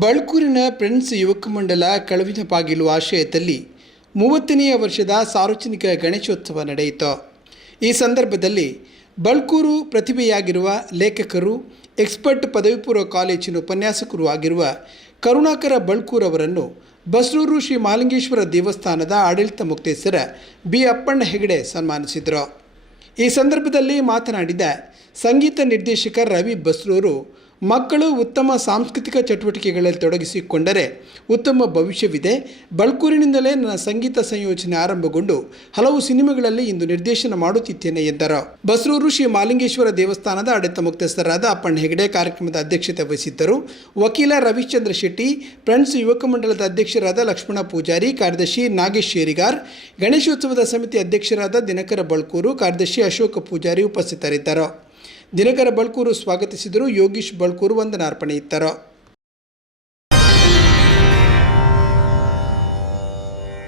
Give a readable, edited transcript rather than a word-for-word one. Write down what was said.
ಬಳ್ಕೂರಿನ friends ಯುವಕ ಮಂಡಲ ಕಳುವಿನ ಬಾಗಿಲು ಆಶ್ರಯದಲ್ಲಿ 30ನೇ ವರ್ಷದ ಸಾರ್ವಜನಿಕ ಗಣೇಶೋತ್ಸವ ನಡೆಯಿತು. ಈ ಸಂದರ್ಭದಲ್ಲಿ ಬಳ್ಕೂರು ಪ್ರತಿಭೆಯಾಗಿರುವ ಲೇಖಕರು, ಎಕ್ಸ್ಪರ್ಟ್ ಪದವಿ ಪೂರ್ವ ಕಾಲೇಜಿನ ಉಪನ್ಯಾಸಕರು ಆಗಿರುವ ಕರುಣಾಕರ ಬಳ್ಕೂರ್ ಅವರನ್ನು ಬಸ್ರೂರು ಶ್ರೀ ಮಹಾಲಿಂಗೇಶ್ವರ ದೇವಸ್ಥಾನದ ಆಡಳಿತ ಮುಕ್ತೇಸರ ಬಿ ಅಪ್ಪಣ್ಣ ಹೆಗಡೆ ಸನ್ಮಾನಿಸಿದರು. ಈ ಸಂದರ್ಭದಲ್ಲಿ ಮಾತನಾಡಿದ ಸಂಗೀತ ನಿರ್ದೇಶಕ ರವಿ ಬಸ್ರೂರು, ಮಕ್ಕಳು ಉತ್ತಮ ಸಾಂಸ್ಕೃತಿಕ ಚಟುವಟಿಕೆಗಳಲ್ಲಿ ತೊಡಗಿಸಿಕೊಂಡರೆ ಉತ್ತಮ ಭವಿಷ್ಯವಿದೆ. ಬಳ್ಕೂರಿನಿಂದಲೇ ನನ್ನ ಸಂಗೀತ ಸಂಯೋಜನೆ ಆರಂಭಗೊಂಡು ಹಲವು ಸಿನಿಮಾಗಳಲ್ಲಿ ಇಂದು ನಿರ್ದೇಶನ ಮಾಡುತ್ತಿದ್ದೇನೆ ಎಂದರು. ಬಸ್ರೂರು ಶ್ರೀ ಮಹಾಲಿಂಗೇಶ್ವರ ದೇವಸ್ಥಾನದ ಆಡಳಿತ ಮುಕ್ತಸ್ಥರಾದ ಅಪ್ಪಣ್ಣ ಹೆಗಡೆ ಕಾರ್ಯಕ್ರಮದ ಅಧ್ಯಕ್ಷತೆ ವಹಿಸಿದ್ದರು. ವಕೀಲ ರವಿಚಂದ್ರ ಶೆಟ್ಟಿ, ಫ್ರೆಂಡ್ಸ್ ಯುವಕ ಮಂಡಲದ ಅಧ್ಯಕ್ಷರಾದ ಲಕ್ಷ್ಮಣ ಪೂಜಾರಿ, ಕಾರ್ಯದರ್ಶಿ ನಾಗೇಶ್ ಶೇರಿಗಾರ್, ಗಣೇಶೋತ್ಸವದ ಸಮಿತಿ ಅಧ್ಯಕ್ಷರಾದ ದಿನಕರ ಬಳ್ಕೂರು, ಕಾರ್ಯದರ್ಶಿ ಅಶೋಕ ಪೂಜಾರಿ ಉಪಸ್ಥಿತರಿದ್ದರು. ದಿನಕರ ಬಳ್ಕೂರು ಸ್ವಾಗತಿಸಿದರು. ಯೋಗೀಶ್ ಬಳ್ಕೂರು ವಂದನಾರ್ಪಣೆ ಇತ್ತರು.